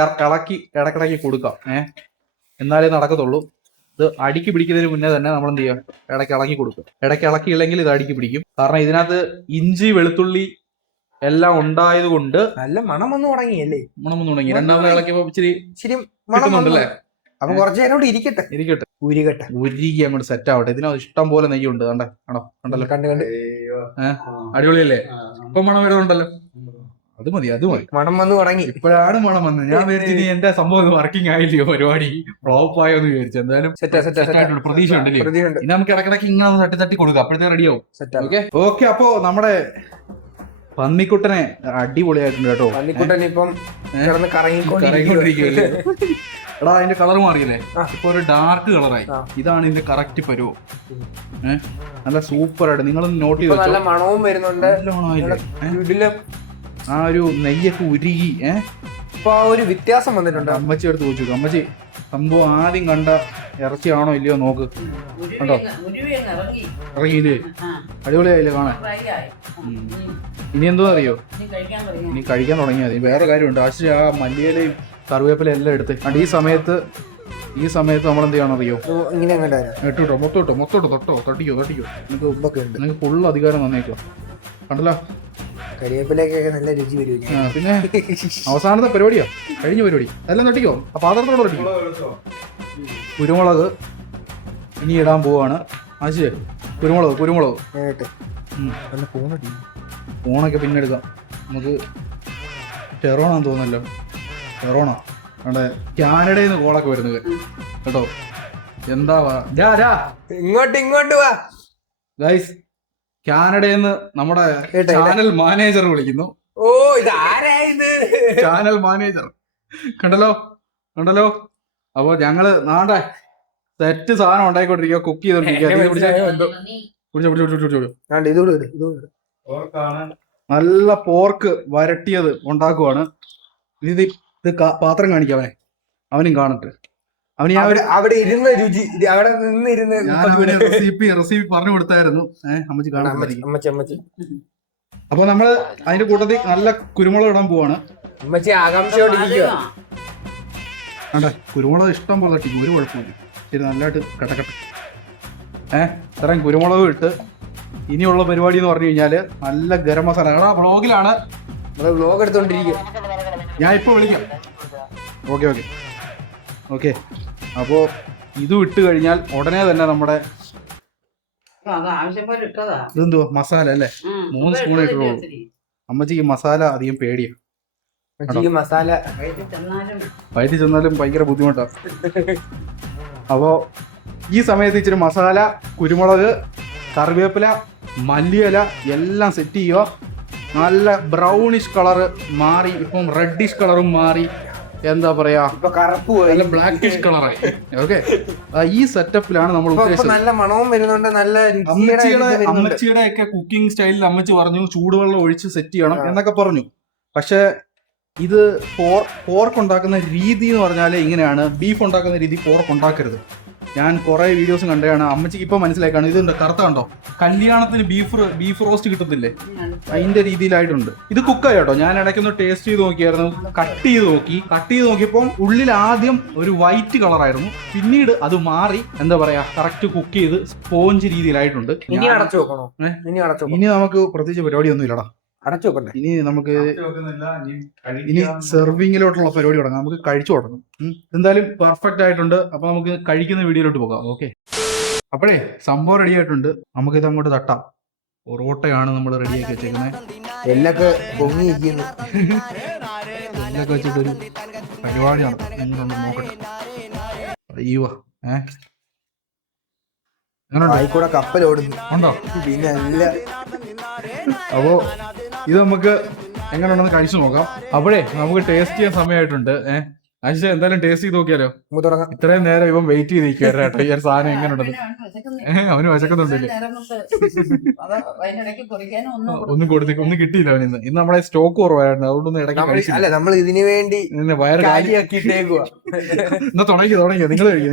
ഇടക്കിടക്കി കൊടുക്കാം. എന്നാലേ നടക്കത്തുള്ളൂ. ഇത് അടിക്ക് പിടിക്കുന്നതിന് മുന്നേ തന്നെ നമ്മൾ എന്ത് ചെയ്യുക, ഇടയ്ക്ക് ഇളക്കി കൊടുക്കുക. ഇടയ്ക്ക് ഇളക്കിയില്ലെങ്കിൽ ഇത് അടിക്ക് പിടിക്കും. കാരണം ഇതിനകത്ത് ഇഞ്ചി വെളുത്തുള്ളി എല്ലാം ഉണ്ടായത് കൊണ്ട് നല്ല മണം വന്നു തുടങ്ങിയല്ലേ? മണം വന്നു തുടങ്ങി. രണ്ടാമത് ഇളക്കിയപ്പോ ഇച്ചിരി മണമുണ്ടല്ലേ? അപ്പൊ കുറച്ചു നേരം കൂടി ഇരിക്കട്ടെ. ഉരുകി അങ്ങോട്ട് സെറ്റ് ആവട്ടെ. ഇതിനകത്ത് ഇഷ്ടം പോലെ നെയ്യുണ്ട്. കണ്ടല്ലോ? കണ്ട് അടിപൊളിയല്ലേ? ഇപ്പൊ മണം വരുന്നുണ്ടല്ലോ. അത് മതി മണം വന്നു തുടങ്ങി. ഇപ്പോഴാണ് മണം വന്നത്. ഞാൻ വിചാരിച്ചു നീ എന്റെ സംഭവം വർക്കിംഗ് ആയില്ലയോ, പരിപാടി ഫ്ലോപ്പ് ആയോ എന്ന് വിചാരിച്ചു. എന്തായാലും പ്രതീക്ഷ ഉണ്ടല്ലേ? ഇനി നമുക്ക് ഇടക്കിടക്ക് ഇങ്ങനെ തട്ടി കൊടുക്കാം. അപ്പോഴത്തെ റെഡിയാവും. ഓക്കെ, അപ്പൊ നമ്മുടെ പന്നിക്കുട്ടനെ അടിപൊളിയായിട്ടുണ്ട് കേട്ടോ. പന്നിക്കുട്ടൻ ഇപ്പം കറങ്ങിക്കൊണ്ടിരിക്കുകയല്ലേ? എടാ അതിന്റെ കളർ മാറിയില്ലേ? ഇപ്പൊ ഒരു ഡാർക്ക് കളറായി. ഇതാണ് ഇതിന്റെ കറക്റ്റ് പരുവം. നല്ല സൂപ്പർ ആയിട്ട് നിങ്ങളൊന്ന് നോട്ട് ചെയ്ത്. നല്ല മണവും വരുന്നുണ്ട്. ആ ഒരു നെയ്യൊക്കെ ഉരുകി. ഇപ്പൊ ആ ഒരു വ്യത്യാസം വന്നിട്ടുണ്ട്. അമ്മച്ചി എടുത്ത് ചോദിച്ചു. അമ്മച്ചി സംഭവം ആദ്യം കണ്ട ഇറച്ചിയാണോ ഇല്ലയോ നോക്ക്. കണ്ടോ? ഇറങ്ങിയില്ലേ? അടിപൊളിയായില്ലേ കാണാൻ? ഇനി എന്തോ അറിയോ? ഇനി കഴിക്കാൻ തുടങ്ങിയാൽ മതി. വേറെ കാര്യമുണ്ട്. ആശുപത്രി ആ മല്ലിയിലയും കറിവേപ്പിലയും എല്ലാം എടുത്ത് ഈ സമയത്ത് നമ്മൾ എന്ത് ചെയ്യണം അറിയോ? ഇട്ടോ മൊത്തോട്ടോ തട്ടിക്കോ. നിങ്ങൾക്ക് ഫുള്ള് അധികാരം വന്നേക്കോ. കണ്ടല്ലോ? കരിവേപ്പിലൊക്കെ നല്ല രുചി വരും. പിന്നെ അവസാനത്തെ പരിപാടിയാ, കഴിഞ്ഞ പരിപാടി. എല്ലാം തട്ടിക്കോ. ആ പാത്രത്തോടെ തട്ടിക്കോ. കുരുമുളക് ഇനി ഇടാൻ പോവാണ്. ആശേ കുരുമുളക് ഫോണൊക്കെ പിന്നെ എടുക്കാം. നമുക്ക് ടെറോണാന്ന് തോന്നല്ലോ. ടെറോണ അവിടെ കാനഡയിൽ നിന്ന് കോളൊക്കെ വരുന്നത് കേട്ടോ. എന്താ ഇങ്ങോട്ട് വാ ഗൈസ്, കാനഡയിൽ നിന്ന് നമ്മുടെ കേട്ടോ, ചാനൽ മാനേജർ വിളിക്കുന്നു. ഓ ഇതാരാ ഇത്? ചാനൽ മാനേജർ കണ്ടല്ലോ. അപ്പൊ ഞങ്ങള് നാട്ടെ സെറ്റ് സാധനം ഉണ്ടായിക്കൊണ്ടിരിക്കുക, കുക്ക് ചെയ്തോണ്ടിരിക്കുക. നല്ല പോർക്ക് വരട്ടിയത് ഉണ്ടാക്കുവാണ്. ഇത് പാത്രം കാണിക്കാം അവനും കാണട്ടെ. അവന് ഞാൻ അവിടെ ഇരുന്ന് രുചി, അവിടെ നിന്നിരുന്ന് റെസിപ്പി പറഞ്ഞു കൊടുത്തായിരുന്നു. അമ്മച്ചി കാണാൻ. അമ്മച്ചി അപ്പൊ നമ്മള് അതിന്റെ കൂട്ടത്തിൽ നല്ല കുരുമുളക് ഇടാൻ പോവാണ്. അമ്മച്ചി ആകാംക്ഷയോടിരിക്കുക. കുരുമുളക് ഇഷ്ടം പോലെ ഇട്ടിക്കും, ഒരു കുഴപ്പമില്ല. ശരി, നല്ലതായിട്ട് കട്ടക്കട്ടെ. ഇത്രയും കുരുമുളക് ഇട്ട് ഇനിയുള്ള പരിപാടി എന്ന് പറഞ്ഞു കഴിഞ്ഞാല് നല്ല ഗരം മസാല. വ്ളോഗിലാണ്, വ്ളോഗ് എടുത്തോണ്ടിരിക്കുക. ഞാൻ ഇപ്പൊ വിളിക്കാം. ഓക്കെ. അപ്പോ ഇതും ഇട്ട് കഴിഞ്ഞാൽ ഉടനെ തന്നെ നമ്മുടെ ഇതെന്തുവാ മസാല അല്ലേ, 3 സ്പൂൺ ഇട്ടുള്ളൂ. അമ്മച്ചിക്ക് മസാല അധികം പേടിയാണ്. മസാല വയറ്റിൽ ചെന്നാലും ഭയങ്കര ബുദ്ധിമുട്ടാണ്. അപ്പോ ഈ സമയത്ത് ഇച്ചിരി മസാല, കുരുമുളക്, കറിവേപ്പില, മല്ലിയില എല്ലാം സെറ്റ് ചെയ്യുക. നല്ല ബ്രൗണിഷ് കളറ് മാറി, ഇപ്പം റെഡിഷ് കളറും മാറി, എന്താ പറയാ, നല്ല ബ്ലാക്കിഷ് കളറായി. ഓക്കെ, ഈ സെറ്റപ്പിലാണ് നമ്മൾ ഉദ്ദേശിച്ചത്. നല്ല മണവും വരുന്നുണ്ട്, നല്ല അമ്മച്ചിയുടെ ഒക്കെ കുക്കിംഗ് സ്റ്റൈലിൽ അമ്മച്ചി പറഞ്ഞു ചൂടുവെള്ളം ഒഴിച്ച് സെറ്റ് ചെയ്യണം എന്നൊക്കെ പറഞ്ഞു. പക്ഷെ ഇത് പോർക്ക് ഉണ്ടാക്കുന്ന രീതി എന്ന് പറഞ്ഞാൽ ഇങ്ങനെയാണ്. ബീഫ് ഉണ്ടാക്കുന്ന രീതി പോർക്ക് ഉണ്ടാക്കരുത്. ഞാൻ കുറെ വീഡിയോസ് കണ്ടതാണ്. അമ്മച്ചിക്ക് ഇപ്പൊ മനസ്സിലാക്കാണ്. ഇതുണ്ട് കറുത്ത കണ്ടോ, കല്യാണത്തിന് ബീഫ് റോസ്റ്റ് കിട്ടത്തില്ലേ, അതിന്റെ രീതിയിലായിട്ടുണ്ട്. ഇത് കുക്കായി കേട്ടോ. ഞാൻ ഇടയ്ക്കൊന്ന് ടേസ്റ്റ് ചെയ്ത് നോക്കിയായിരുന്നു. കട്ട് ചെയ്ത് നോക്കിയപ്പോൾ ഉള്ളിൽ ആദ്യം ഒരു വൈറ്റ് കളറായിരുന്നു, പിന്നീട് അത് മാറി എന്താ പറയാ കറക്റ്റ് കുക്ക് ചെയ്ത് സ്പോഞ്ച് രീതിയിലായിട്ടുണ്ട്. ഇനി നമുക്ക് പ്രത്യേകിച്ച് പരിപാടിയൊന്നും ഇല്ലടാ, അടച്ചു വെക്കണ്ടേ. ഇനി നമുക്ക് സെർവിങ്ങിലോട്ടുള്ള പരിപാടി തുടങ്ങാം. നമുക്ക് കഴിച്ചു തുടങ്ങും. എന്തായാലും പെർഫെക്റ്റ് ആയിട്ടുണ്ട്. അപ്പൊ നമുക്ക് കഴിക്കുന്ന വീഡിയോയിലോട്ട് പോകാം. ഓക്കെ, അപ്പോഴേ സംഭവം റെഡി ആയിട്ടുണ്ട്. നമുക്ക് ഇത് അങ്ങോട്ട് തട്ടാം. പൊറോട്ടയാണ് നമ്മൾ റെഡിയാക്കി വെച്ചേക്കുന്നത്. എല്ലൊക്കെ പൊങ്ങിയിരിക്കുന്നു. എല്ലൊക്കെ വെച്ചിട്ടൊരു പരിപാടിയാണ്. നിങ്ങളൊന്ന് നോക്കട്ടെ. അയ്യോ ആയിക്കൂടെ കപ്പലോടുന്നു ഉണ്ടോ? പിന്നെ അല്ല. അപ്പോ ഇത് നമുക്ക് എങ്ങനെയുണ്ടെന്ന് കഴിച്ചു നോക്കാം. അപ്പോഴേ നമുക്ക് ടേസ്റ്റ് ചെയ്യാൻ സമയമായിട്ടുണ്ട്. അശ്വ എന്തായാലും ടേസ്റ്റ് ചെയ്ത് നോക്കിയാലോ. ഇത്രയും നേരം ഇവൻ വെയിറ്റ് ചെയ്ത് നിൽക്കുക ഈ ഒരു സാധനം എങ്ങനെയുണ്ടെന്ന്. അവന് വിശക്കുന്നുണ്ടല്ലേ? ഒന്നും കിട്ടിയില്ല അവന്. ഇന്ന് നമ്മളെ സ്റ്റോക്ക് കുറവായിരുന്നു, അതുകൊണ്ടൊന്നും ഇടയ്ക്ക് നമ്മൾ ഇതിനു വേണ്ടി വയറ് എന്നാ തുടങ്ങി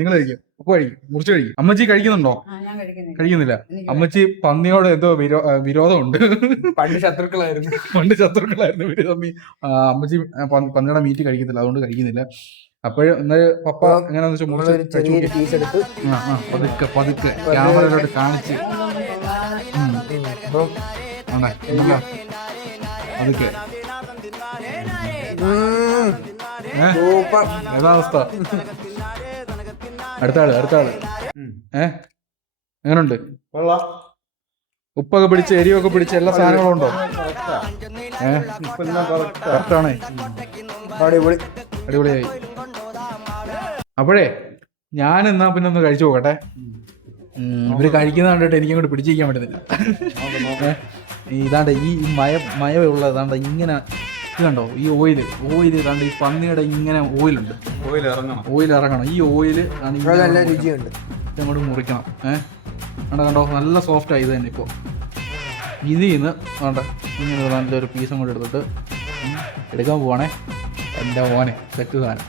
നിങ്ങൾ കഴിക്കും. അപ്പൊ മുറിച്ച് കഴിക്കും. അമ്മച്ചി കഴിക്കുന്നുണ്ടോ? കഴിക്കുന്നില്ല. അമ്മച്ചി പന്നിയോട് എന്തോ വിരോധമുണ്ട്. പണ്ട് ശത്രുക്കളായിരുന്നു അമ്മച്ചി പന്നിയുടെ മീറ്റ് കഴിക്കത്തില്ല, അതുകൊണ്ട് കഴിക്കുന്നില്ല. അപ്പോഴും എന്നാല് പപ്പ എങ്ങനെയാന്ന് വെച്ചാൽ പതുക്കെ ക്യാമറയിലോട്ട് കാണിച്ച് പതുക്കെ. ഏതാ അവസ്ഥ? അടുത്ത ആള് എങ്ങനുണ്ട്? ഉപ്പൊക്കെ പിടിച്ച് എരിവൊക്കെ പിടിച്ച് എല്ലാ സാധനങ്ങളും ഉണ്ടോ? കറക്റ്റാണേ, അടിപൊളിയായി. അപ്പോഴേ ഞാൻ എന്നാ പിന്നെ ഒന്ന് കഴിച്ചു നോക്കട്ടെ. ഇവര് കഴിക്കുന്ന കണ്ടിട്ട് എനിക്കങ്ങോട്ട് പിടിച്ചിരിക്കാൻ പറ്റുന്നില്ല. ഇതാണ്ട് ഈ മയമുള്ള ഇതാണ്ട് ഇങ്ങനെ ഇത് കണ്ടോ, ഈ ഓയില് ഇതാണ്ട് ഈ പന്നിയുടെ ഇങ്ങനെ ഓയിലുണ്ട്, ഓയിൽ ഇറങ്ങണം. ഈ ഓയില് ഇങ്ങോട്ട് മുറിക്കണം. കണ്ടോ നല്ല സോഫ്റ്റ് ആയി. ഇത് തന്നെ ഇപ്പോൾ ഇതിന്ന് വേണ്ട ഇങ്ങനെ നല്ലൊരു പീസും കൂടെ എടുത്തിട്ട് എടുക്കാൻ പോവാണേ. എൻ്റെ മോനെ സെറ്റ് സാധനം.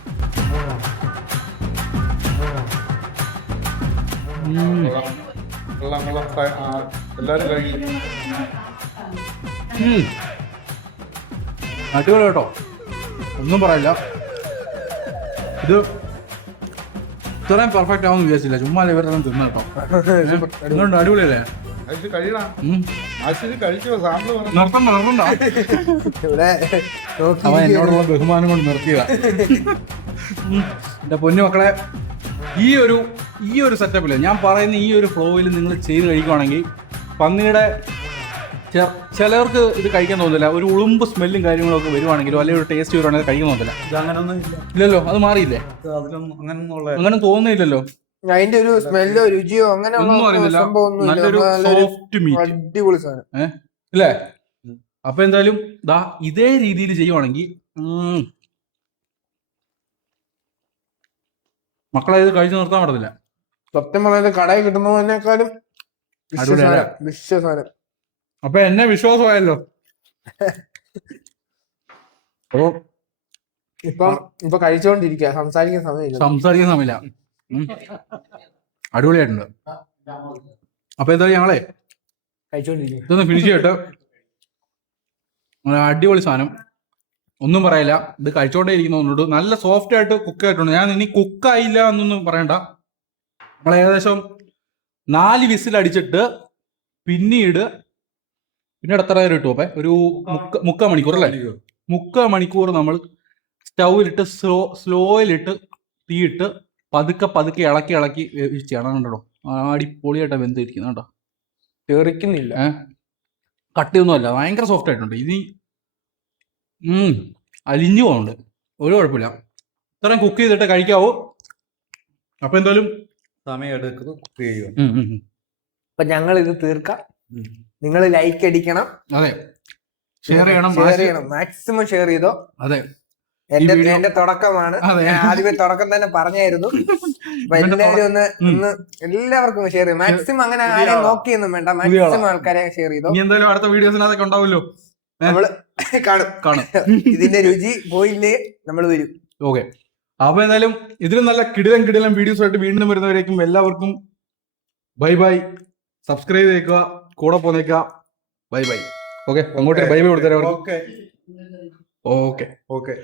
അടിപൊളി കേട്ടോ, ഒന്നും പറയില്ല. ഇത് ഇത്രയും പെർഫെക്റ്റ് ആവുമെന്ന് വിചാരിച്ചില്ല. ചുമ്മാ ഇവരെല്ലാം തിന്ന കേട്ടോ. എന്തുകൊണ്ട് അടിപൊളിയല്ലേ? നിർത്തണ്ട. അവൻ എന്നോടുള്ള ബഹുമാനം കൊണ്ട് നിർത്തിയതാ. എന്റെ പൊന്നു മക്കളെ, ഈ ഒരു സെറ്റപ്പില് ഞാൻ പറയുന്ന ഈ ഒരു ഫ്ലോയിൽ നിങ്ങൾ ചെയ്ത് കഴിക്കുവാണെങ്കിൽ പന്നിയുടെ ചിലർക്ക് ഇത് കഴിക്കാൻ തോന്നില്ല. ഒരു ഉളുമ്പ് സ്മെല്ലും കാര്യങ്ങളൊക്കെ വരുവാണെങ്കിലോ അല്ലെങ്കിൽ ഒരു ടേസ്റ്റ് വരുവാണെങ്കിൽ കഴിക്കാൻ തോന്നില്ല. ഇല്ലല്ലോ, അത് മാറിയില്ലേ? അങ്ങനെ തോന്നുന്നില്ലല്ലോ. അതിന്റെ ഒരു സ്മെല്ലോ രുചിയോ അങ്ങനെ ഒന്നും അറിയുന്നില്ല. നല്ലൊരു സോഫ്റ്റ് മീറ്റ് അടിപൊളി സാധനം അല്ലേ? അപ്പൊ എന്തായാലും ദാ ഇതേ രീതിയിൽ ചെയ്യുവാണെങ്കിൽ മക്കളെ ഇത് കഴിച്ചു നിർത്താൻ പറ്റത്തില്ല. സത്യം പറഞ്ഞാൽ കടയിൽ കിട്ടുന്നതിനേക്കാളും സാധനം. അപ്പൊ എന്നെ വിശ്വാസമായല്ലോ. അപ്പൊ ഇപ്പൊ കഴിച്ചോണ്ടിരിക്കുക, സംസാരിക്കുന്ന സമയമില്ല. അടിപൊളിയായിട്ടുണ്ട്. അപ്പൊ എന്തായാലും ഞങ്ങളെ കഴിച്ചോണ്ടിരിക്കുക. ഇതൊന്ന് ഫിനിഷ് ചെയ്തിട്ട് അടിപൊളി സാധനം, ഒന്നും പറയില്ല. ഇത് കഴിച്ചോണ്ടേ ഇരിക്കുന്നതുകൊണ്ട് നല്ല സോഫ്റ്റ് ആയിട്ട് കുക്ക് ആയിട്ടുണ്ട്. ഞാൻ ഇനി കുക്കായില്ല എന്നൊന്നും പറയണ്ട. നമ്മൾ ഏകദേശം 4 വിസിൽ അടിച്ചിട്ട് പിന്നീട് എത്ര നേരം ഇട്ടു? അപ്പൊ ഒരു 3/4 മണിക്കൂർ അല്ലേ? 3/4 മണിക്കൂർ നമ്മൾ സ്റ്റൗവിലിട്ട് സ്ലോയിലിട്ട് തീയിട്ട് പതുക്കെ ഇളക്കി വേവിച്ചാണ്. കണ്ടോ അടിപൊളിയായിട്ട് വെന്തിരിക്കുന്നു കേട്ടോ. തെറിക്കുന്നില്ല, കട്ടിയൊന്നും അല്ല, ഭയങ്കര സോഫ്റ്റ് ആയിട്ടുണ്ട്. ഇനി അലിഞ്ഞു പോകുന്നുണ്ട്, ഒരു കുഴപ്പമില്ല. ഇത്രയും കുക്ക് ചെയ്തിട്ട് കഴിക്കാവൂ. അപ്പൊ എന്തായാലും സമയം എടുക്കുന്നു കുക്ക് ചെയ്യുക. അപ്പൊ ഞങ്ങൾ ഇത് തീർക്കാം. നിങ്ങൾ ലൈക്ക് അടിക്കണം, അതെ, ഷെയർ ചെയ്യണം, മാക്സിമം ഷെയർ ചെയ്തോ. അതെ, എന്റെ തുടക്കമാണ്, ആദ്യമേ തുടക്കം തന്നെ പറഞ്ഞായിരുന്നു. അപ്പൊ എല്ലാവരും എല്ലാവർക്കും ഷെയർ ചെയ്യും മാക്സിമം. അങ്ങനെ ആരെയും നോക്കിയൊന്നും വേണ്ട, മാക്സിമം ആൾക്കാരെ ഷെയർ ചെയ്തോ. എന്തായാലും അടുത്ത വീഡിയോസിനകത്തൊക്കെ ഉണ്ടാവുമല്ലോ, നമ്മള് കാണും. ഇതിന്റെ രുചി പോയില്ലേ നമ്മൾ വരും. ഓക്കെ, അപ്പൊ എന്തായാലും ഇതിലും നല്ല കിടിലം വീഡിയോസ് ആയിട്ട് വീണ്ടും വരുന്നവരേക്കും എല്ലാവർക്കും ബൈ. സബ്സ്ക്രൈബ് ചെയ്തേക്കുക, കൂടെ പോന്നേക്കുക. ബൈ. ഓക്കെ, അങ്ങോട്ട് ബൈ കൊടുത്തരാം. ഓക്കെ.